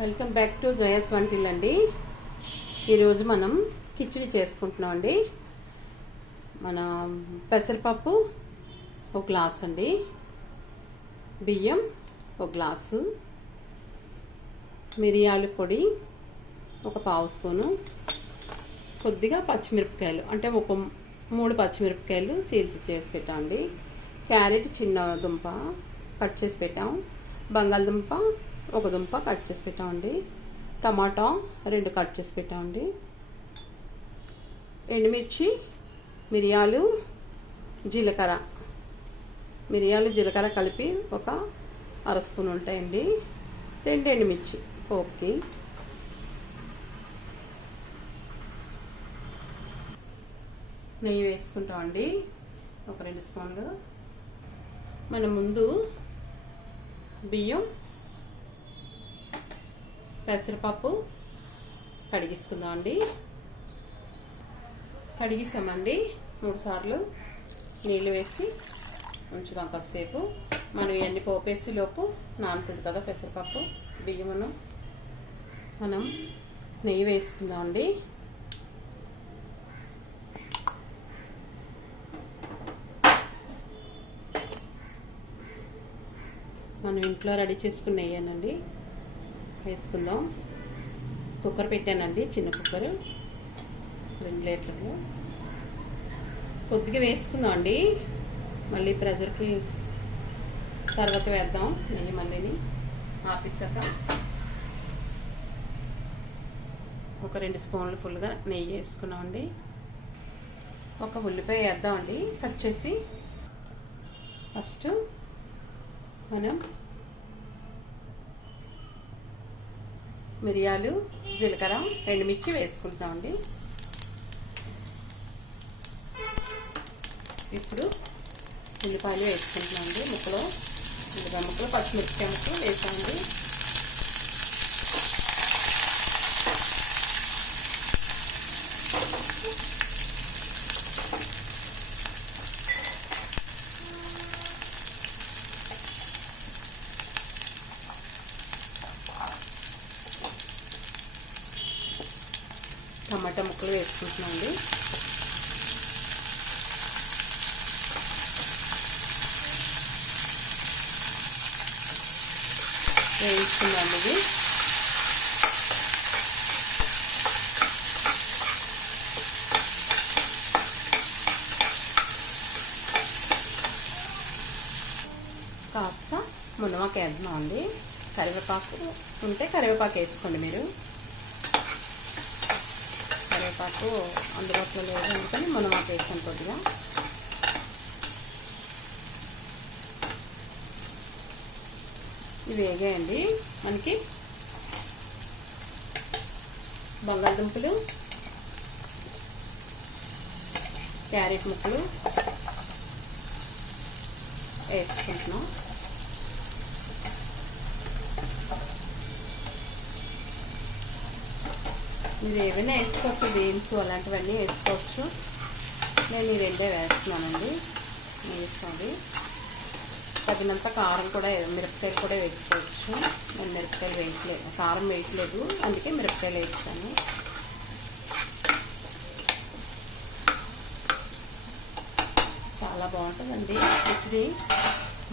Welcome back to జయస్ until అండి. ఈరోజు మనం కిచిడి చేసుకుంటున్నాం అండి. మన పెసరపప్పు ఒక గ్లాస్ అండి, బియ్యం ఒక గ్లాసు, మిరియాల పొడి ఒక పావు స్పూను, కొద్దిగా పచ్చిమిరపకాయలు అంటే ఒక 3 పచ్చిమిరపకాయలు చీల్చి చేసి పెట్టామండి. క్యారెట్ చిన్న దుంప కట్ చేసి పెట్టాం, బంగాళదుంప ఒక దుంప కట్ చేసి పెట్టామండి, టమాటా 2 కట్ చేసి పెట్టామండి, ఎండుమిర్చి, మిరియాలు జీలకర్ర కలిపి ఒక అర స్పూన్ ఉంటాయండి, 2 ఎండుమిర్చి పోపుకి, నెయ్యి వేసుకుంటామండి ఒక 2 స్పూన్లు. మనం ముందు బియ్యం పెసరపప్పు కడిగిసుకుందామండి. కడిగిస్తామండి 3 సార్లు నీళ్ళు వేసి ఉంచుదాం కాసేపు. మనం ఇవన్నీ పోపేసి లోపు నానుతుంది కదా పెసరపప్పు. బియ్యమును మనం నెయ్యి వేసుకుందామండి. మనం ఇంట్లో రెడీ చేసుకున్న నెయ్యేనండి వేసుకుందాం. కుక్కర్ పెట్టానండి, చిన్న కుక్కర్ 2 లీటర్లు. కొద్దిగా వేసుకుందాం అండి, మళ్ళీ ప్రెజర్కి తర్వాత వేద్దాం నెయ్యి. మళ్ళీని ఆపేసాక ఒక 2 స్పూన్లు ఫుల్గా నెయ్యి వేసుకున్నామండి. ఒక ఉల్లిపాయ వేద్దామండి కట్ చేసి. ఫస్ట్ మనం మిరియాలు, జీలకర్ర, ఎండుమిర్చి వేసుకుంటామండి. ఇప్పుడు ఉల్లిపాయలు వేసుకుంటున్నామండి, ఉల్లిపాయ ముక్కలు, పచ్చిమిరపకాయ ముక్కలు వేసామండి. టమాటా ముక్కలు వేసుకుంటున్నామండి. వేయించుకుందాం ఇది. కాస్త మునగాకు వేద్దామండి. కరివేపాకు ఉంటే కరివేపాకు వేసుకోండి మీరు. కరివేపాకు అందుబాటులో లేదు అనుకొని మునగాకు వేసాను కొద్దిగా. ఇవి వేగాయండి. మనకి బంగాళదుంపలు, క్యారెట్ ముక్కలు వేసుకుంటున్నాం. మీరు ఏమైనా వేసుకోవచ్చు, బీన్స్ అలాంటివన్నీ వేసుకోవచ్చు. నేను ఈ 2 వేస్తున్నానండి. వేసుకోండి. తగినంత కారం కూడా, మిరపకాయలు కూడా వేసుకోవచ్చు. నేను మిరపకాయలు వేయట్లేదు, కారం వేయట్లేదు, అందుకే మిరపకాయలు వేస్తాను. చాలా బాగుంటుందండి కిచిడి.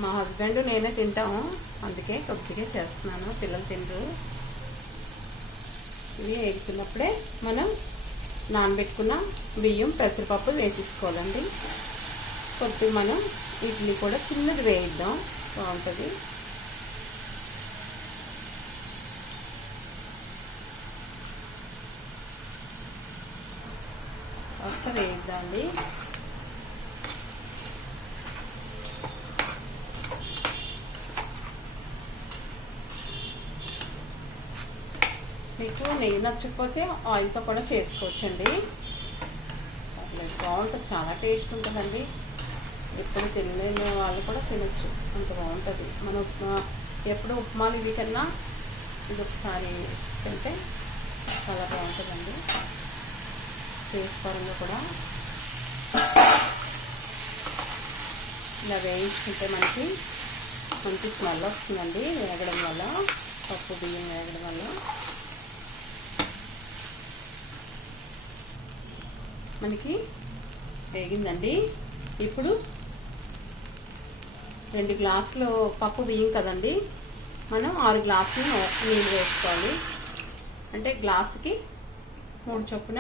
మా హస్బెండ్ నేనే తింటాము, అందుకే కొద్దిగా చేస్తున్నాను, పిల్లలు తినరు. ఇవి వేగుతున్నప్పుడే మనం నానబెట్టుకున్న బియ్యం, పెసరపప్పు వేసేసుకోవాలండి. కొద్దిగా మనం ఇడ్లీ కూడా చిన్నది వేయిద్దాం, బాగుంటుంది. కాస్త వేయిద్దామండి. మీకు నెయ్యి నచ్చకపోతే ఆయిల్తో కూడా చేసుకోవచ్చండి, బాగుంటుంది. చాలా టేస్ట్ ఉంటుందండి. ఎప్పుడు తినలేని వాళ్ళు కూడా తినచ్చు, అంత బాగుంటుంది. మన ఎప్పుడు ఉప్మాలు ఇవి కన్నా ఇది ఒకసారి తింటే చాలా బాగుంటుందండి. టేస్ట్ పరంగా కూడా ఇలా వేయించుకుంటే మనకి మంచి స్మెల్ వస్తుందండి వేగడం వల్ల. పప్పు బియ్యం వేగడం వల్ల మనకి వేగిందండి. ఇప్పుడు 2 గ్లాసులు పప్పు బియ్యం కదండి, మనం 6 గ్లాసులు నీళ్ళు వేసుకోవాలి. అంటే గ్లాసుకి 3 చొప్పున,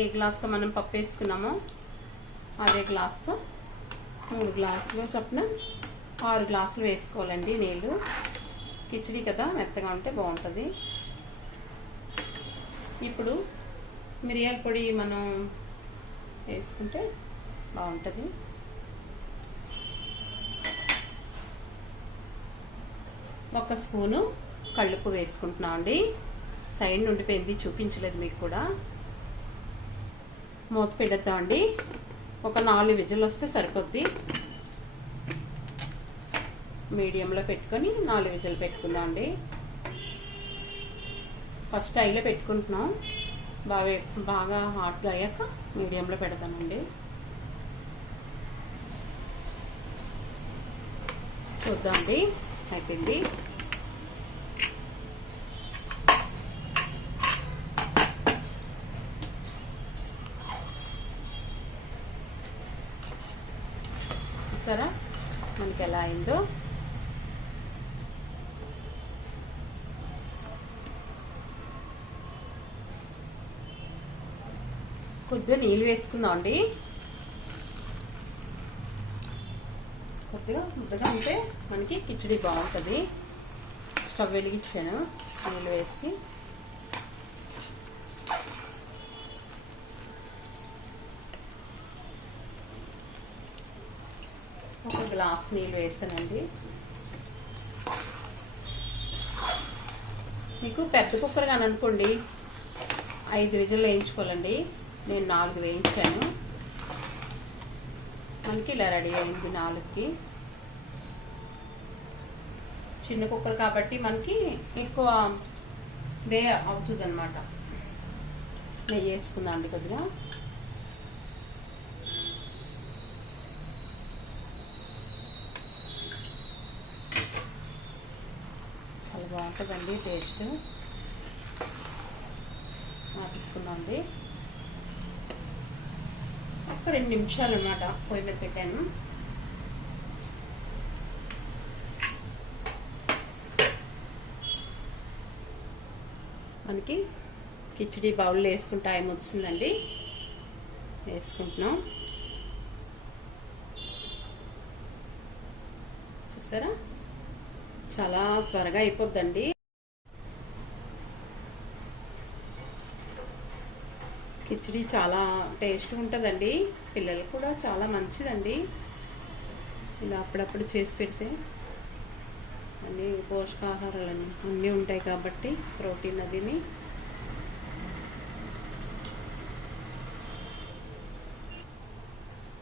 ఏ గ్లాస్తో మనం పప్పు వేసుకున్నామో అదే గ్లాస్తో 3 గ్లాసులు చొప్పున 6 గ్లాసులు వేసుకోవాలండి నీళ్ళు. కిచిడి కదా, మెత్తగా ఉంటే బాగుంటుంది. ఇప్పుడు మిరియాల పొడి మనం వేసుకుంటే బాగుంటుంది. ఒక స్పూను కళ్ళుప్పు వేసుకుంటున్నాం అండి. సైడ్ నుండి పెంది చూపించలేదు మీకు కూడా. మూత పెడతామండి. ఒక 4 విజిల్ వస్తే సరిపోద్ది. మీడియంలో పెట్టుకొని 4 విజిల్ పెట్టుకుందాం అండి. ఫస్ట్ హైలో పెట్టుకుంటున్నాం, బాగా హాట్గా అయ్యాక మీడియంలో పెడతానండి. చూద్దామండి, అయిపోయింది. చూసారా మనకి ఎలా అయిందో. కొద్దిగా నీళ్ళు వేసుకుందాం అండి. కొద్దిగా ముద్దగా ఉంటే మనకి కిచిడి బాగుంటుంది. స్టవ్ వెలిగించాను, నీళ్ళు వేసి ఒక గ్లాస్ నీళ్ళు వేసానండి. మీకు పెద్ద కుక్కర్ కానీ అనుకోండి 5 విజిల్ వేయించుకోవాలండి. నేను 4 వేయించాను. మనకి ఇలా రెడీ అయింది 4కి. చిన్న కుక్కర్ కాబట్టి మనకి ఎక్కువ వే అవుతుంది అన్నమాట. నెయ్యి వేసుకుందాం అండి కొద్దిగా. చాలా బాగుంటుందండి టేస్ట్. తీసుకుందాం అండి. ఒక 2 నిమిషాలు అన్నమాట పొయ్యి మీద పెట్టాను. మనకి కిచిడి బౌల్లో వేసుకుంటే టైం వచ్చిందండి. వేసుకుంటున్నాం. చూసారా చాలా త్వరగా అయిపోద్దండి. కిచిడి చాలా టేస్ట్ ఉంటుందండి. పిల్లలకు కూడా చాలా మంచిదండి. ఇలా అప్పుడప్పుడు చేసి పెడితే అన్నీ పోషకాహారాలు అన్నీ ఉంటాయి కాబట్టి, ప్రోటీన్ అదిని.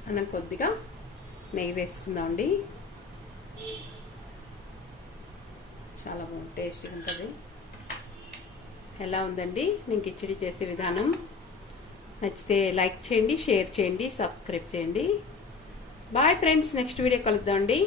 మనం కొద్దిగా నెయ్యి వేసుకుందామండి. చాలా బాగుంది, టేస్ట్గా ఉంటుంది. ఎలా ఉందండి నేను కిచిడి చేసే విధానం? నచ్చితే లైక్ చేయండి, షేర్ చేయండి, సబ్స్క్రైబ్ చేయండి. బాయ్ ఫ్రెండ్స్, నెక్స్ట్ వీడియో కలుద్దాం అండి.